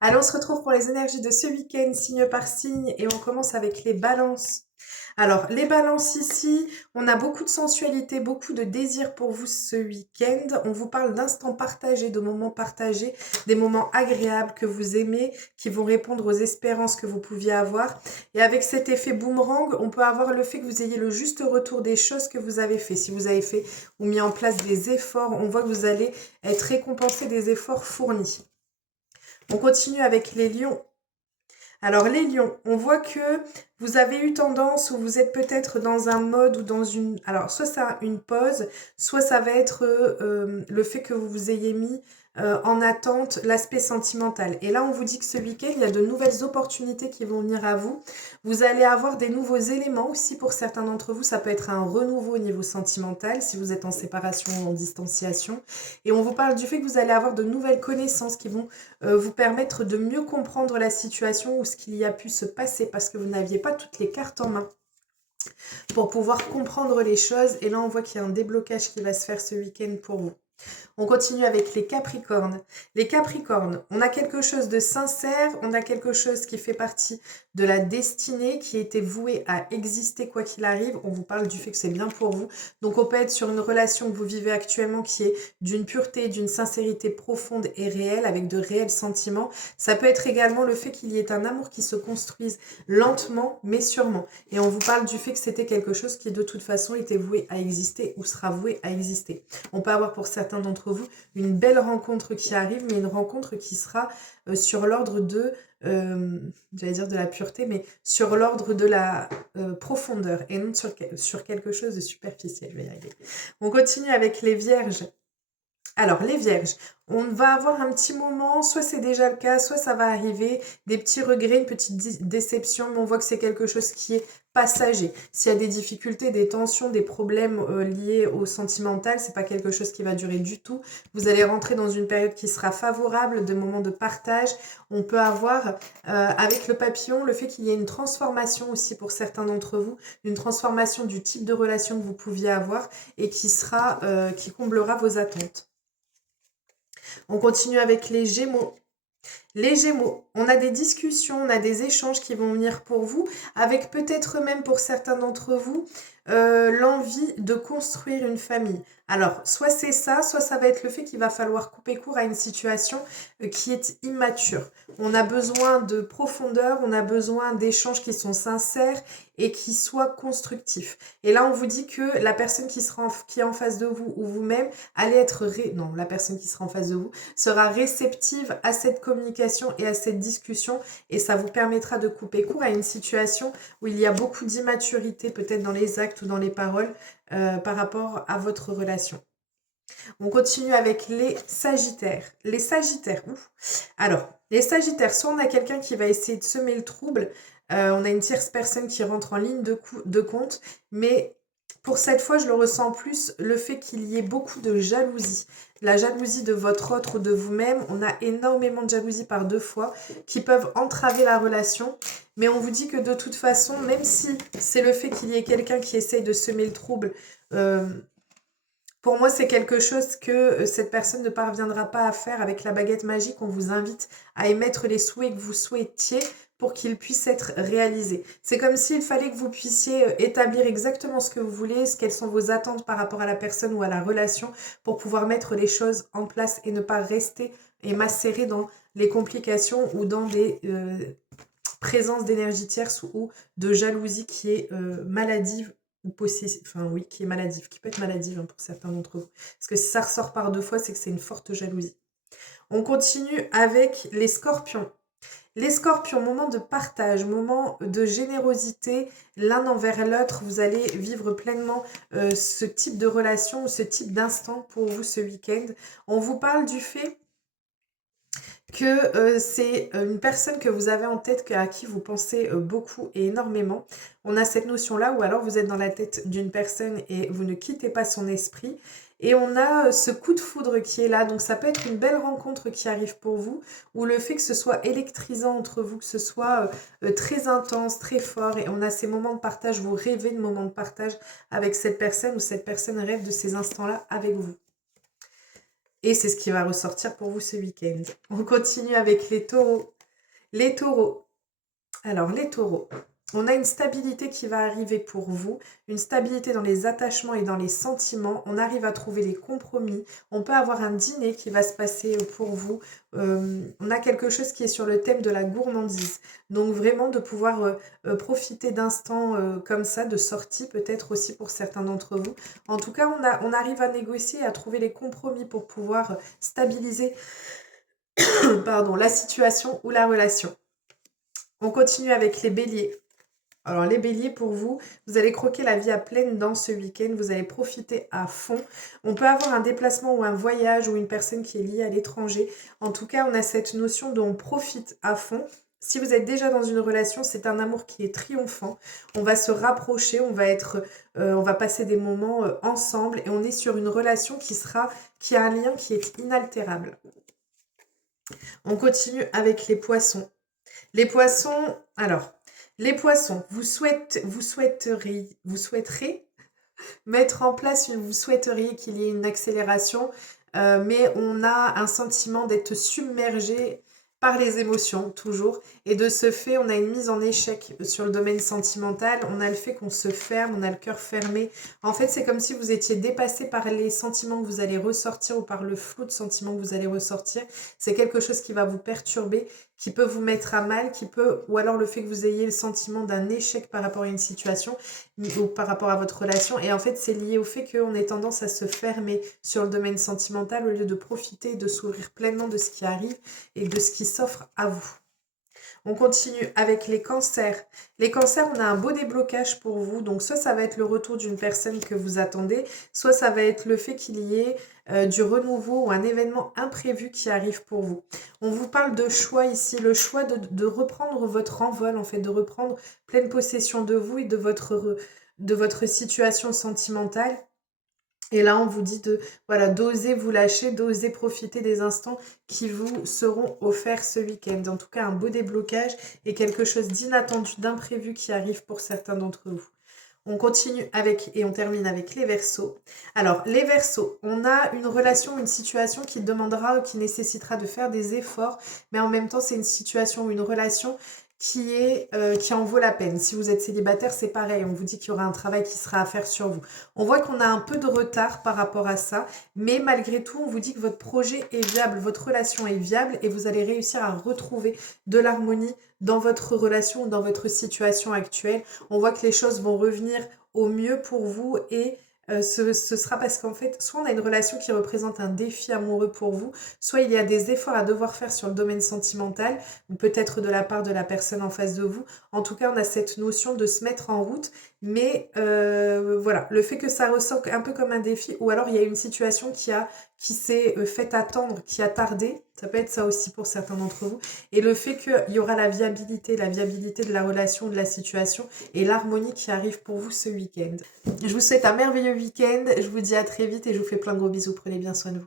Allez, on se retrouve pour les énergies de ce week-end, signe par signe, et on commence avec les balances. Alors, les balances ici, on a beaucoup de sensualité, beaucoup de désir pour vous ce week-end. On vous parle d'instants partagés, de moments partagés, des moments agréables que vous aimez, qui vont répondre aux espérances que vous pouviez avoir. Et avec cet effet boomerang, on peut avoir le fait que vous ayez le juste retour des choses que vous avez fait. Si vous avez fait ou mis en place des efforts, on voit que vous allez être récompensé des efforts fournis. On continue avec les lions. Alors les lions, on voit que vous avez eu tendance ou vous êtes peut-être dans un mode ou dans une... Alors soit ça une pause, soit ça va être le fait que vous vous ayez mis en attente l'aspect sentimental. Et là on vous dit que ce week-end, il y a de nouvelles opportunités qui vont venir à vous. Vous allez avoir des nouveaux éléments aussi pour certains d'entre vous. Ça peut être un renouveau au niveau sentimental si vous êtes en séparation ou en distanciation. Et on vous parle du fait que vous allez avoir de nouvelles connaissances qui vont vous permettre de mieux comprendre la situation ou ce qu'il y a pu se passer parce que vous n'aviez pas toutes les cartes en main pour pouvoir comprendre les choses. Et là, on voit qu'il y a un déblocage qui va se faire ce week-end pour vous. On continue avec les Capricornes. Les Capricornes, on a quelque chose de sincère, on a quelque chose qui fait partie de la destinée, qui était vouée à exister quoi qu'il arrive. On vous parle du fait que c'est bien pour vous. Donc on peut être sur une relation que vous vivez actuellement qui est d'une pureté, d'une sincérité profonde et réelle, avec de réels sentiments. Ça peut être également le fait qu'il y ait un amour qui se construise lentement mais sûrement. Et on vous parle du fait que c'était quelque chose qui de toute façon était voué à exister ou sera voué à exister. On peut avoir pour certains d'entre vous une belle rencontre qui arrive, mais une rencontre qui sera sur l'ordre de, j'allais dire de la pureté, mais sur l'ordre de la profondeur et non sur quelque chose de superficiel. Je vais y arriver. On continue avec les vierges. Alors, les vierges, on va avoir un petit moment, soit c'est déjà le cas, soit ça va arriver, des petits regrets, une petite déception, mais on voit que c'est quelque chose qui est passager. S'il y a des difficultés, des tensions, des problèmes liés au sentimental, c'est pas quelque chose qui va durer du tout. Vous allez rentrer dans une période qui sera favorable, de moments de partage. On peut avoir, avec le papillon, le fait qu'il y ait une transformation aussi pour certains d'entre vous, une transformation du type de relation que vous pouviez avoir et qui comblera vos attentes. On continue avec les Gémeaux. Les Gémeaux, on a des discussions, on a des échanges qui vont venir pour vous, avec peut-être même pour certains d'entre vous, l'envie de construire une famille. Alors, soit c'est ça, soit ça va être le fait qu'il va falloir couper court à une situation qui est immature. On a besoin de profondeur, on a besoin d'échanges qui sont sincères et qui soient constructifs. Et là, on vous dit que la personne qui est en face de vous ou vous-même allez être... Non, la personne qui sera en face de vous sera réceptive à cette communication et à cette discussion et ça vous permettra de couper court à une situation où il y a beaucoup d'immaturité peut-être dans les actes ou dans les paroles par rapport à votre relation. On continue avec les Sagittaires. Les Sagittaires, ouf. Alors, les Sagittaires, soit on a quelqu'un qui va essayer de semer le trouble, on a une tierce personne qui rentre en ligne de compte, mais pour cette fois, je le ressens plus, le fait qu'il y ait beaucoup de jalousie. La jalousie de votre autre ou de vous-même, on a énormément de jalousie par deux fois qui peuvent entraver la relation. Mais on vous dit que de toute façon, même si c'est le fait qu'il y ait quelqu'un qui essaye de semer le trouble, pour moi, c'est quelque chose que cette personne ne parviendra pas à faire avec la baguette magique. On vous invite à émettre les souhaits que vous souhaitiez pour qu'ils puissent être réalisés. C'est comme s'il fallait que vous puissiez établir exactement ce que vous voulez, quelles sont vos attentes par rapport à la personne ou à la relation pour pouvoir mettre les choses en place et ne pas rester et macérer dans les complications ou dans des présences d'énergie tierce ou de jalousie qui est maladive ou possessive, enfin oui, qui est maladive, qui peut être maladive pour certains d'entre vous. Parce que si ça ressort par deux fois, c'est que c'est une forte jalousie. On continue avec les scorpions. Les scorpions, moment de partage, moment de générosité l'un envers l'autre. Vous allez vivre pleinement ce type de relation, ce type d'instant pour vous ce week-end. On vous parle du fait que c'est une personne que vous avez en tête, à qui vous pensez beaucoup et énormément. On a cette notion-là, ou alors vous êtes dans la tête d'une personne et vous ne quittez pas son esprit. Et on a ce coup de foudre qui est là, donc ça peut être une belle rencontre qui arrive pour vous, ou le fait que ce soit électrisant entre vous, que ce soit très intense, très fort, et on a ces moments de partage, vous rêvez de moments de partage avec cette personne, ou cette personne rêve de ces instants-là avec vous. Et c'est ce qui va ressortir pour vous ce week-end. On continue avec les taureaux. Les taureaux. Alors, les taureaux. On a une stabilité qui va arriver pour vous, une stabilité dans les attachements et dans les sentiments. On arrive à trouver les compromis. On peut avoir un dîner qui va se passer pour vous. On a quelque chose qui est sur le thème de la gourmandise. Donc vraiment de pouvoir profiter d'instants comme ça, de sorties peut-être aussi pour certains d'entre vous. En tout cas, on arrive à négocier, à trouver les compromis pour pouvoir stabiliser pardon, la situation ou la relation. On continue avec les béliers. Alors les béliers, pour vous, vous allez croquer la vie à pleines dents ce week-end, vous allez profiter à fond. On peut avoir un déplacement ou un voyage ou une personne qui est liée à l'étranger. En tout cas, on a cette notion dont on profite à fond. Si vous êtes déjà dans une relation, c'est un amour qui est triomphant. On va se rapprocher, on va passer des moments ensemble et on est sur une relation qui a un lien qui est inaltérable. On continue avec les poissons. Les poissons, alors, les poissons, vous souhaiteriez mettre en place, vous souhaiteriez qu'il y ait une accélération, mais on a un sentiment d'être submergé par les émotions, toujours. Et de ce fait, on a une mise en échec sur le domaine sentimental. On a le fait qu'on se ferme, on a le cœur fermé. En fait, c'est comme si vous étiez dépassé par les sentiments que vous allez ressortir ou par le flot de sentiments que vous allez ressortir. C'est quelque chose qui va vous perturber, qui peut vous mettre à mal, ou alors le fait que vous ayez le sentiment d'un échec par rapport à une situation ou par rapport à votre relation. Et en fait, c'est lié au fait qu'on ait tendance à se fermer sur le domaine sentimental au lieu de profiter et de s'ouvrir pleinement de ce qui arrive et de ce qui s'offre à vous. On continue avec les cancers. Les cancers, on a un beau déblocage pour vous. Donc, soit ça va être le retour d'une personne que vous attendez, soit ça va être le fait qu'il y ait du renouveau ou un événement imprévu qui arrive pour vous. On vous parle de choix ici, le choix de reprendre votre envol, en fait, de reprendre pleine possession de vous et de votre situation sentimentale. Et là, on vous dit d'oser vous lâcher, d'oser profiter des instants qui vous seront offerts ce week-end. En tout cas, un beau déblocage et quelque chose d'inattendu, d'imprévu qui arrive pour certains d'entre vous. On continue et on termine avec les Verseaux. Alors, les Verseaux, on a une relation, une situation qui nécessitera de faire des efforts, mais en même temps, c'est une situation ou une relation qui en vaut la peine. Si vous êtes célibataire, c'est pareil. On vous dit qu'il y aura un travail qui sera à faire sur vous. On voit qu'on a un peu de retard par rapport à ça, mais malgré tout, on vous dit que votre projet est viable, votre relation est viable et vous allez réussir à retrouver de l'harmonie dans votre relation, dans votre situation actuelle. On voit que les choses vont revenir au mieux pour vous et ce sera parce qu'en fait, soit on a une relation qui représente un défi amoureux pour vous, soit il y a des efforts à devoir faire sur le domaine sentimental, ou peut-être de la part de la personne en face de vous. En tout cas, on a cette notion de se mettre en route, mais voilà, le fait que ça ressorte un peu comme un défi, ou alors il y a une situation qui s'est fait attendre, qui a tardé, ça peut être ça aussi pour certains d'entre vous, et le fait qu'il y aura la viabilité de la relation, de la situation, et l'harmonie qui arrive pour vous ce week-end. Je vous souhaite un merveilleux week-end, je vous dis à très vite et je vous fais plein de gros bisous, prenez bien soin de vous.